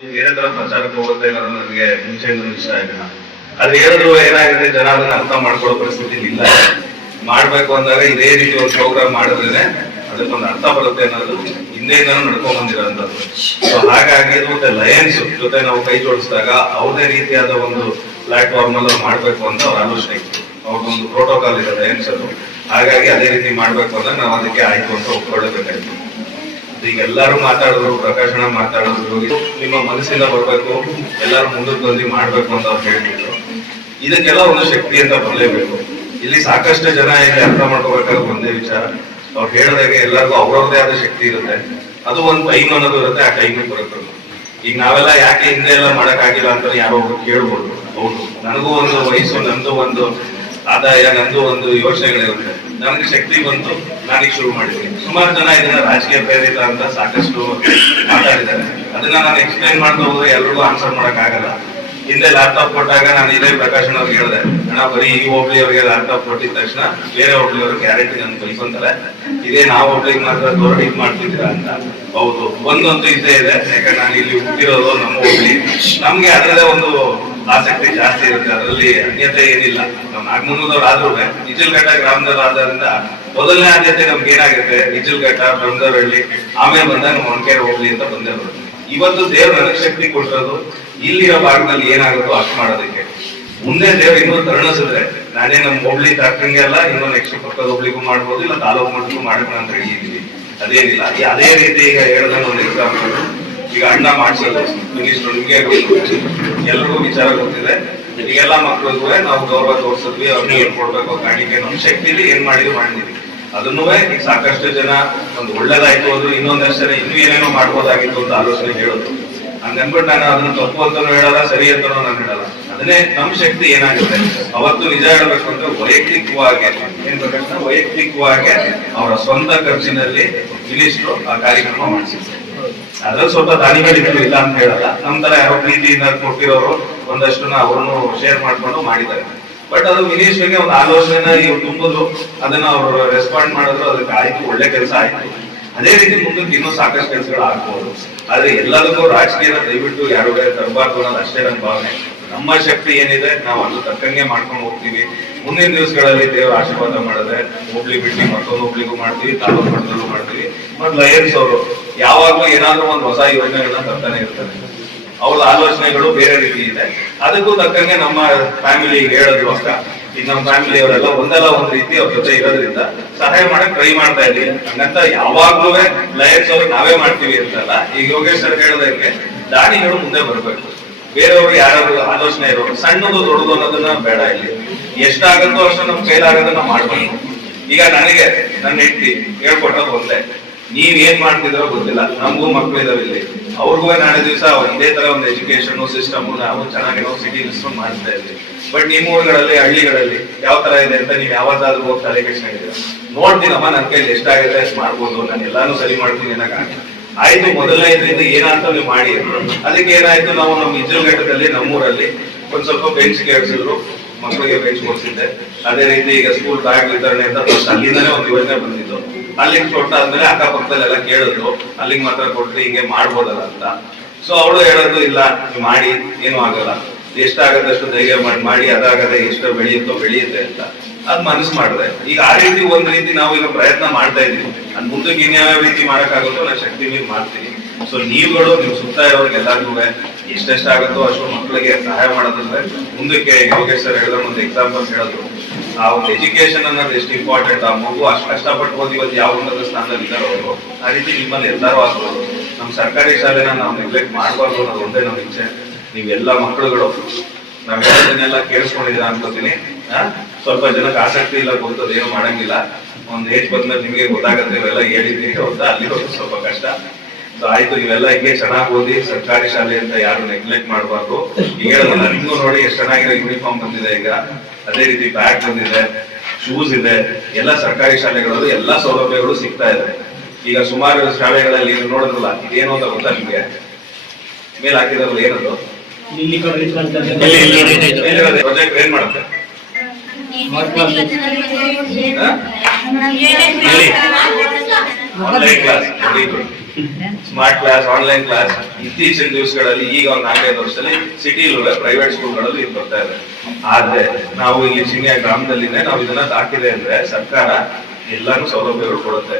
ತರ ಪ್ರಚಾರಕ್ಕೆ ಹೋಗುತ್ತೆ ಅನ್ನೋದು ನನಗೆ ಮುಂಚೆಯಿಂದ ಇಷ್ಟ ಆಗಿಲ್ಲ. ಅದು ಹೇಳಿದ್ರು ಏನಾಗಿದೆ ಜನ ಅದನ್ನ ಅರ್ಥ ಮಾಡ್ಕೊಳ್ಳೋ ಪರಿಸ್ಥಿತಿ ಇಲ್ಲ. ಮಾಡ್ಬೇಕು ಅಂದಾಗ ಇದೇ ರೀತಿ ಒಂದು ಪ್ರೋಗ್ರಾಮ್ ಮಾಡಿದ್ರೆ ಅದಕ್ಕೊಂದು ಅರ್ಥ ಬರುತ್ತೆ ಅನ್ನೋದು ಹಿಂದೆಯಿಂದನೂ ನಡ್ಕೊಂಡ್ ಬಂದಿರೋಂಥದ್ದು. ಸೊ ಹಾಗಾಗಿ ಮತ್ತೆ ಲಯನ್ಸ್ ಜೊತೆ ನಾವು ಕೈ ಜೋಡಿಸಿದಾಗ ಅವ್ರದೇ ರೀತಿಯಾದ ಒಂದು ಪ್ಲಾಟ್ಫಾರ್ಮ್ ಅಲ್ಲಿ ಮಾಡ್ಬೇಕು ಅಂತ ಅವ್ರ ಆಲೋಚನೆ ಇತ್ತು. ಅವ್ರದ್ದೊಂದು ಪ್ರೋಟೋಕಾಲ್ ಇದೆ ಲಯನ್ಸ್ ಅದು. ಹಾಗಾಗಿ ಅದೇ ರೀತಿ ಮಾಡ್ಬೇಕು ಅಂದಾಗ ನಾವು ಅದಕ್ಕೆ ಆಯ್ತು ಅಂತ ಒಪ್ಕೊಳ್ಳಬೇಕಾಯ್ತು. ಈಗ ಎಲ್ಲರೂ ಮಾತಾಡಿದ್ರು, ಪ್ರಕಾಶನ ಮಾತಾಡಿದ್ರು ನಿಮ್ಮ ಮನಸ್ಸಿಂದ ಬರ್ಬೇಕು, ಎಲ್ಲರೂ ಮುಂದಕ್ಕೆ ಬಂದು ಮಾಡ್ಬೇಕು ಅಂತ ಅವ್ರು ಹೇಳ್ತಿದ್ರು ಇದಕ್ಕೆಲ್ಲ ಒಂದು ಶಕ್ತಿ ಅಂತ ಬರಲೇಬೇಕು. ಇಲ್ಲಿ ಸಾಕಷ್ಟು ಜನ ಇಲ್ಲಿ ಅರ್ಥ ಮಾಡ್ಕೋಬೇಕಾದ್ರೆ ಒಂದೇ ವಿಚಾರ. ಅವ್ರು ಹೇಳಿದಾಗ ಎಲ್ಲರಿಗೂ ಅವ್ರವ್ರದೇ ಆದ ಶಕ್ತಿ ಇರುತ್ತೆ. ಅದು ಒಂದು ಟೈಮ್ ಅನ್ನೋದು ಇರುತ್ತೆ, ಆ ಟೈಮಿಗೆ ಬರುತ್ತೆ. ಈಗ ನಾವೆಲ್ಲ ಯಾಕೆ ಹಿಂದೆ ಎಲ್ಲ ಮಾಡಕ್ಕಾಗಿಲ್ಲ ಅಂತ ಯಾರೋ ಒಬ್ರು ಕೇಳ್ಬೋದು. ಹೌದು. ನನಗೂ ಒಂದು ವಯಸ್ಸು, ನಂದು ಒಂದು ಆದಾಯ ನಂದು ಒಂದು ಯೋಚನೆಗಳಿರುತ್ತೆ ನನಗೆ ಶಕ್ತಿ ಬಂತು ನಾನೀಗ ಶುರು ಮಾಡಿದ್ದೀನಿ ಸುಮಾರು ಜನ ಇದನ್ನ ರಾಜಕೀಯ ಪ್ರೇರಿತ ಅಂತ ಸಾಕಷ್ಟು ಮಾತಾಡಿದ್ದಾರೆ. ಅದನ್ನ ನಾನು ಎಕ್ಸ್ಪ್ಲೈನ್ ಮಾಡ್ತಾ ಹೋದ್ರೆ ಎಲ್ರಿಗೂ ಆನ್ಸರ್ ಮಾಡಕ್ ಆಗಲ್ಲ ಹಿಂದೆ ಲ್ಯಾಪ್ಟಾಪ್ ಕೊಟ್ಟಾಗ ನಾನು ಇದೇ ಪ್ರಕಾಶನ್ ಅವ್ರಿಗೆ ಹೇಳಿದೆ, ಅಣ್ಣ, ಬರೀ ಈ ಹೋಗ್ಲಿ ಅವರಿಗೆ ಲ್ಯಾಪ್ಟಾಪ್ ಕೊಟ್ಟಿದ ತಕ್ಷಣ ಬೇರೆ ಒಬ್ಳಿ ಅವ್ರ ಗ್ಯಾರಂಟಿ ನನ್ ಕಲ್ಕೊಂತಾರೆ ಇದೇ ನಾವು ಒಬ್ಳಿಗೆ ಮಾತ್ರ ದೊರಡಿ ಮಾಡ್ತಿದ್ದೀರಾ ಅಂತ. ಹೌದು. ಒಂದಂತೂ ಇದ್ದೇ ಇದೆ. ಯಾಕಂದ್ರೆ ನಾನು ಇಲ್ಲಿ ಹುಟ್ಟಿರೋದು ನಮ್ಮ ಒಬ್ಳಿ ನಮ್ಗೆ ಅದರದೇ ಒಂದು ಆಸಕ್ತಿ ಜಾಸ್ತಿ ಇರುತ್ತೆ. ಅದರಲ್ಲಿ ಅನ್ಯತೆ ಏನಿಲ್ಲ. ನಾವು ನಾಗಮುನ್ನೂದವ್ರು ಆದ್ರೂ ನಿಜಲ್ಘಟ್ಟ ಗ್ರಾಮದವ್ರು ಆದ್ರಿಂದ ಮೊದಲನೇ ಆದ್ಯತೆ ನಮ್ಗೆ ಏನಾಗುತ್ತೆ? ನಿಜಲ್ಘಟ್ಟ ಬ್ರಹ್ಮದವರಹಳ್ಳಿ ಆಮೇಲೆ ಬಂದಾಗ ಮೊಣಕೇರ್ ಹೋಗ್ಲಿ ಅಂತ ಬಂದೇ ಬರುತ್ತೆ. ಇವತ್ತು ದೇವ್ರ ನನಗೆ ಶಕ್ತಿ ಕೊಟ್ಟಿರೋದು ಇಲ್ಲಿರೋ ಭಾಗದಲ್ಲಿ ಏನಾಗುತ್ತೋ ಅಷ್ಟು ಮಾಡೋದಕ್ಕೆ. ಮುಂದೆ ದೇವ್ರ ಇನ್ನೂ ತರುಣಿಸಿದ್ರೆ, ನಾನೇ ನಮ್ಮ ಹೋಗ್ಲಿ ತಕ್ಕಂಗೆ ಅಲ್ಲ, ಇನ್ನೊಂದು ನೆಕ್ಸ್ಟ್ ಪಕ್ಕದ ಹೋಗ್ಲಿಗೂ ಮಾಡ್ಬೋದು, ಇಲ್ಲ ತಾಲೂಕು ಮಟ್ಟಕ್ಕೂ ಮಾಡ್ಕೊಂಡು ಅಂತ ಹೇಳಿದೀವಿ ಅದೇನಿಲ್ಲ ಅದೇ ರೀತಿ ಈಗ ಹೇಳ್ದಂಗೆ ಒಂದು ಎಕ್ಸಾಂಪಲ್. ಈಗ ಅಣ್ಣ ಮಾಡ್ಸೋದು ಮಿನಿಸ್ಟರ್ ನಿಮ್ಗೆ. ಎಲ್ರಿಗೂ ವಿಚಾರ ಗೊತ್ತಿದೆ. ಈಗೆಲ್ಲ ಮಕ್ಕಳಿಗೂ ನಾವು ಗೌರವ ತೋರಿಸಿದ್ವಿ, ಅವ್ರಿಗೆ ಏನ್ ಕೊಡ್ಬೇಕು, ಕಾಣಿಕೆ ನಮ್ಮ ಶಕ್ತಿಲಿ ಏನ್ ಮಾಡಿದ್ರು ಮಾಡಿದ್ವಿ ಅದನ್ನೂ ಈಗ ಸಾಕಷ್ಟು ಜನ ಒಂದು ಒಳ್ಳೇದಾಯ್ತು ಅಂದ್ರೆ ಇನ್ನೊಂದಷ್ಟು ಜನ ಇನ್ನೂ ಏನೇನೋ ಮಾಡ್ಬೋದಾಗಿತ್ತು ಅಂತ ಆಲೋಚನೆ ಹೇಳೋದು ಹಂಗನ್ಬಿಟ್ಟು ನಾನು ಅದನ್ನ ತಪ್ಪು ಅಂತಾನು ಹೇಳಲ್ಲ, ಸರಿ ಅಂತಾನು ನಾನು ಹೇಳಲ್ಲ. ಅದನ್ನೇ ನಮ್ಮ ಶಕ್ತಿ ಏನಾಗುತ್ತೆ? ಅವತ್ತು ನಿಜ ಹೇಳ್ಬೇಕು ಅಂದ್ರೆ ವೈಯಕ್ತಿಕವಾಗಿ, ಏನ್ ಬೇಕಂದ್ರೆ ವೈಯಕ್ತಿಕವಾಗಿ ಅವರ ಸ್ವಂತ ಖರ್ಚಿನಲ್ಲಿ ಮಿನಿಸ್ಟ್ರು ಆ ಕಾರ್ಯಕ್ರಮ ಮಾಡಿಸಿದ್ರು. ಅದ್ರಲ್ಲಿ ಸ್ವಲ್ಪ ದಾನಿಗಳಿದ್ರು ಇಲ್ಲ ಅಂತ ಹೇಳಲ್ಲ. ನಮ್ ತರ ಯಾರೋ ಪ್ರೀತಿಯಿಂದ ಕೊಟ್ಟಿರೋರು ಒಂದಷ್ಟು ಅವ್ರನ್ನು ಶೇರ್ ಮಾಡ್ಕೊಂಡು ಮಾಡಿದ್ದಾರೆ. ಬಟ್ ಅದು ಮಿನಿಸ್ಟರ್ಗೆ ಒಂದು ಆಲೋಚನೆನ ಇವ್ರು ತುಂಬಿದ್ರು. ಅದನ್ನ ಅವರು ರೆಸ್ಪಾಂಡ್ ಮಾಡಿದ್ರು, ಅದಕ್ಕೆ ಆಯ್ತು, ಒಳ್ಳೆ ಕೆಲಸ ಆಯ್ತು. ಅದೇ ರೀತಿ ಮುಂದಕ್ಕೆ ಇನ್ನೂ ಸಾಕಷ್ಟು ಕೆಲಸಗಳು ಆಗ್ಬೋದು. ಆದ್ರೆ ಎಲ್ಲದಕ್ಕೂ ರಾಜಕೀಯನ ದಯವಿಟ್ಟು ಯಾರು ತರಬಾರ್ದು ಅನ್ನೋದು ಅಷ್ಟೇ ನನ್ನ ಭಾವನೆ. ನಮ್ಮ ಶಕ್ತಿ ಏನಿದೆ, ನಾವು ಅದು ತಕ್ಕಂಗೆ ಮಾಡ್ಕೊಂಡು ಹೋಗ್ತೀವಿ. ಮುಂದಿನ ದಿವಸಗಳಲ್ಲಿ ದೇವರ ಆಶೀರ್ವಾದ ಮಾಡಿದ್ರೆ, ಹುಬ್ಳಿ ಬಿಟ್ಟು ಮತ್ತೊಂದು ಹುಬ್ಳಿಗೂ ಮಾಡ್ತೀವಿ, ತಾಲೂಕು ಮಟ್ಟದಲ್ಲೂ ಮಾಡ್ತೀವಿ. ಮತ್ತೆ ಲಯನ್ಸ್ ಅವರು ಯಾವಾಗ್ಲೂ ಏನಾದ್ರೂ ಒಂದು ಹೊಸ ಯೋಜನೆಗಳನ್ನ ತರ್ತಾನೆ ಇರ್ತಾರೆ. ಅವ್ರ ಆಲೋಚನೆಗಳು ಬೇರೆ ರೀತಿ ಇದೆ. ಅದಕ್ಕೂ ತಕ್ಕಂಗೆ ನಮ್ಮ ಫ್ಯಾಮಿಲಿ ಹೇಳೋದು ಅಷ್ಟ ಈಗ ನಮ್ಮ ಫ್ಯಾಮಿಲಿ ಅವರೆಲ್ಲ ಒಂದಲ್ಲ ಒಂದ್ ರೀತಿ ಅವ್ರ ಜೊತೆ ಇರೋದ್ರಿಂದ ಸಹಾಯ ಮಾಡಕ್ ಟ್ರೈ ಮಾಡ್ತಾ ಇದ್ವಿ. ಹಂಗಂತ ಯಾವಾಗ್ಲೂ ಲಯರ್ಸ್ ಅವ್ರಿಗೆ ನಾವೇ ಮಾಡ್ತೀವಿ ಅಂತಲ್ಲ. ಈಗ ಯೋಗೇಶ್ ಸರ್ ಹೇಳೋದಕ್ಕೆ ದಾನಿಗಳು ಮುಂದೆ ಬರ್ಬೇಕು. ಬೇರೆಯವ್ರಿಗೆ ಯಾರಾದ್ರೂ ಆಲೋಚನೆ ಇರೋರು, ಸಣ್ಣದು ದೊಡ್ಡದು ಅನ್ನೋದನ್ನ ಬೇಡ ಇಲ್ಲಿ. ಎಷ್ಟಾಗುತ್ತೋ ಅಷ್ಟು ನಮ್ ಕೈಲಾಗೋದನ್ನ ಮಾಡ್ಬೇಕು. ಈಗ ನನಗೆ, ನನ್ನ ಹೆಂಡತಿ ಹೇಳ್ಕೊಟ್ಟ ಒಂದೇ. ನೀವ್ ಏನ್ ಮಾಡ್ತಿದ್ರೋ ಗೊತ್ತಿಲ್ಲ. ನಮಗೂ ಮಕ್ಳು ಇದಾವೆ ಇಲ್ಲಿ. ಅವ್ರಿಗೂ ನಾಳೆ ದಿವಸ ಇದೇ ತರ ಒಂದು ಎಜುಕೇಶನ್ ಸಿಸ್ಟಮ್ ನಾವು ಚೆನ್ನಾಗಿ ನಾವು ಸಿಟಿ ಇನ್ಸ್ಟ್ರೂಮ್ ಮಾಡ್ತಾ ಇದ್ವಿ. ಬಟ್ ನಿಮ್ಮ ಊರುಗಳಲ್ಲಿ, ಹಳ್ಳಿಗಳಲ್ಲಿ ಯಾವ ತರ ಇದೆ ಅಂತ ನೀವ್ ಯಾವತ್ತಾದ್ರೂ ಹೋಗಿ ತಲೆ ನೋಡ್ತೀನಿ ನೋಡ್ತೀನಮ್ಮ, ನನ್ ಕೈಲಿ ಎಷ್ಟಾಗುತ್ತೆ, ಅಷ್ಟು ಮಾಡ್ಬೋದು. ನಾನು ಎಲ್ಲಾನು ಸರಿ ಮಾಡ್ತೀನಿ ಅನ್ನಕ್ ಆಯ್ತು, ಮೊದಲನೇ ಇದರಿಂದ ಏನಂತ ನೀವು ಮಾಡಿ. ಅದಕ್ಕೆ ಏನಾಯ್ತು? ನಾವು ನಮ್ಮ ಇಜ್ಜಲ್ಘಟ್ಟದಲ್ಲಿ ನಮ್ಮೂರಲ್ಲಿ ಒಂದ್ ಸ್ವಲ್ಪ ಬೆಂಚ್ ಕೇಳಿಸಿದ್ರು ಮಕ್ಕಳಿಗೆ ಕೊಡ್ತಿದ್ದೆ. ಅದೇ ರೀತಿ ಈಗ ಸ್ಕೂಲ್ ಬ್ಯಾಗ್ ವಿತರಣೆ ಅಂತ ಅಲ್ಲಿಂದಾನೇ ಒಂದು ಯೋಜನೆ ಬಂದಿದ್ದು ಅಲ್ಲಿಗೆ ಕೊಟ್ಟಾದ್ಮೇಲೆ ಅಕ್ಕಪಕ್ಕದಲ್ಲೆಲ್ಲ ಕೇಳಿದ್ರು. ಅಲ್ಲಿಗೆ ಮಾತ್ರ ಕೊಟ್ರೆ ಹಿಂಗೆ ಮಾಡ್ಬೋದಲ್ಲ ಅಂತ. ಸೊ ಅವಳು ಹೇಳೋದು, ಇಲ್ಲ ಮಾಡಿ, ಏನು ಆಗಲ್ಲ. ಎಷ್ಟಾಗದಷ್ಟು ಧೈರ್ಯ ಮಾಡಿ ಮಾಡಿ, ಅದಾಗದೆ ಎಷ್ಟು ಬೆಳೆಯುತ್ತೋ ಬೆಳೆಯುತ್ತೆ ಅಂತ. ಅದ್ ಮನಸ್ಸು ಮಾಡಿದೆ. ಈಗ ಆ ರೀತಿ ಒಂದ್ ರೀತಿ ನಾವು ಈಗ ಪ್ರಯತ್ನ ಮಾಡ್ತಾ ಇದೀವಿ ಅದ್ ಮುಂದಕ್ಕೆ ಇನ್ಯಾವ ರೀತಿ ಮಾಡಕ್ಕಾಗುತ್ತೋ, ನಾನು ಶಕ್ತಿ ಮೀರಿ ಮಾಡ್ತೀನಿ. ಸೊ ನೀವುಗಳು, ನೀವು ಸುತ್ತ ಇರೋರಿಗೆ ಎಲ್ಲರಿಗೂ ಎಷ್ಟೆಷ್ಟಾಗುತ್ತೋ ಅಷ್ಟು ಮಕ್ಕಳಿಗೆ ಸಹಾಯ ಮಾಡೋದಂದ್ರೆ ಮುಂದಕ್ಕೆ ಯೋಗೇಶ್ ಸರ್ ಹೇಳಿದ್ರೆ ಒಂದು ಎಕ್ಸಾಂಪಲ್ ಹೇಳಿದ್ರು. ಆ ಒಂದು ಎಜುಕೇಶನ್ ಅನ್ನೋದು ಎಷ್ಟು ಇಂಪಾರ್ಟೆಂಟ್ ಆ ಮಗು ಅಷ್ಟು ಕಷ್ಟಪಟ್ಟು ಓದಿ ಇವತ್ತು ಯಾವ ಉನ್ನತ ಸ್ಥಾನದಲ್ಲಿ ಇದ್ದಾರೋ ಅವರು, ಆ ರೀತಿ ನಿಮ್ಮಲ್ಲಿ ಎಲ್ಲರೂ ಆಗ್ಬೋದು. ನಮ್ಮ ಸರ್ಕಾರಿ ಶಾಲೆನ ನಾವು ನೆಗ್ಲೆಕ್ಟ್ ಮಾಡಬಾರ್ದು ಅನ್ನೋದು ಒಂದೇ ನಮ್ಮ ಇಚ್ಛೆ. ನೀವೆಲ್ಲ ಮಕ್ಕಳುಗಳು, ನಾವು ಹೇಳೋದನ್ನೆಲ್ಲ ಕೇಳಿಸ್ಕೊಂಡಿದ್ದೀರಾ ಅನ್ಕೋತೀನಿ? ಸ್ವಲ್ಪ ಜನಕ್ಕೆ ಆಸಕ್ತಿ ಇಲ್ಲ, ಗೊತ್ತದ, ಏನು ಮಾಡಂಗಿಲ್ಲ. ಒಂದು ಏಜ್ ಬಂದ್ಮೇಲೆ ನಿಮಗೆ ಗೊತ್ತಾಗತ್ತೆ, ಇವೆಲ್ಲ ಹೇಳಿದ್ದೀನಿ ಅಂತ ಅಲ್ಲಿ ಸ್ವಲ್ಪ ಕಷ್ಟ. ಸೊ ಆಯ್ತು ಇವೆಲ್ಲ ಹಿಂಗೆ ಚೆನ್ನಾಗಿ ಓದಿ ಸರ್ಕಾರಿ ಶಾಲೆ ಅಂತ ಯಾರು ನೆಗ್ಲೆಕ್ಟ್ ಮಾಡಬಾರ್ದು. ಈಗ ನಿಮ್ಗೂ ನೋಡಿ ಎಷ್ಟು ಚೆನ್ನಾಗಿರೋ ಯೂನಿಫಾರ್ಮ್ ಬಂದಿದೆ ಈಗ. ಅದೇ ರೀತಿ ಬ್ಯಾಗ್ ಬಂದಿದೆ ಶೂಸ್ ಇದೆ. ಎಲ್ಲ ಸರ್ಕಾರಿ ಶಾಲೆಗಳಲ್ಲೂ ಎಲ್ಲಾ ಸೌಲಭ್ಯಗಳು ಸಿಗ್ತಾ ಇದೆ. ಈಗ ಸುಮಾರು ಶಾಲೆಗಳಲ್ಲಿ ನೋಡಿದ್ರಲ್ಲ ಇದೇನು ಅಂತ ಗೊತ್ತಾ ನಿಮ್ಗೆ? ಮೇಲೆ ಹಾಕಿದ್ರಲ್ಲ ಏನದು. ಪ್ರಾಜೆಕ್ಟ್ ಏನ್ ಮಾಡುತ್ತೆ? ಸ್ಮಾರ್ಟ್ ಕ್ಲಾಸ್ ಆನ್ಲೈನ್ ಕ್ಲಾಸ್ ಇತ್ತೀಚಿನ ದಿವಸಗಳಲ್ಲಿ ಈಗ ಒಂದು ನಾಲ್ಕೈದು ವರ್ಷದಲ್ಲಿ ಸಿಟಿ ಪ್ರೈವೇಟ್ ಸ್ಕೂಲ್ಗಳಲ್ಲಿ ಇದು ಬರ್ತಾ ಇದೆ. ಆದ್ರೆ ನಾವು ಇಲ್ಲಿ ಚಿನ್ನಿಯ ಗ್ರಾಮದಲ್ಲಿನೇ ನಾವು ಇದನ್ನ ಹಾಕಿದೆ ಅಂದ್ರೆ ಸರ್ಕಾರ ಎಲ್ಲಾನು ಸೌಲಭ್ಯಗಳು ಕೊಡುತ್ತೆ.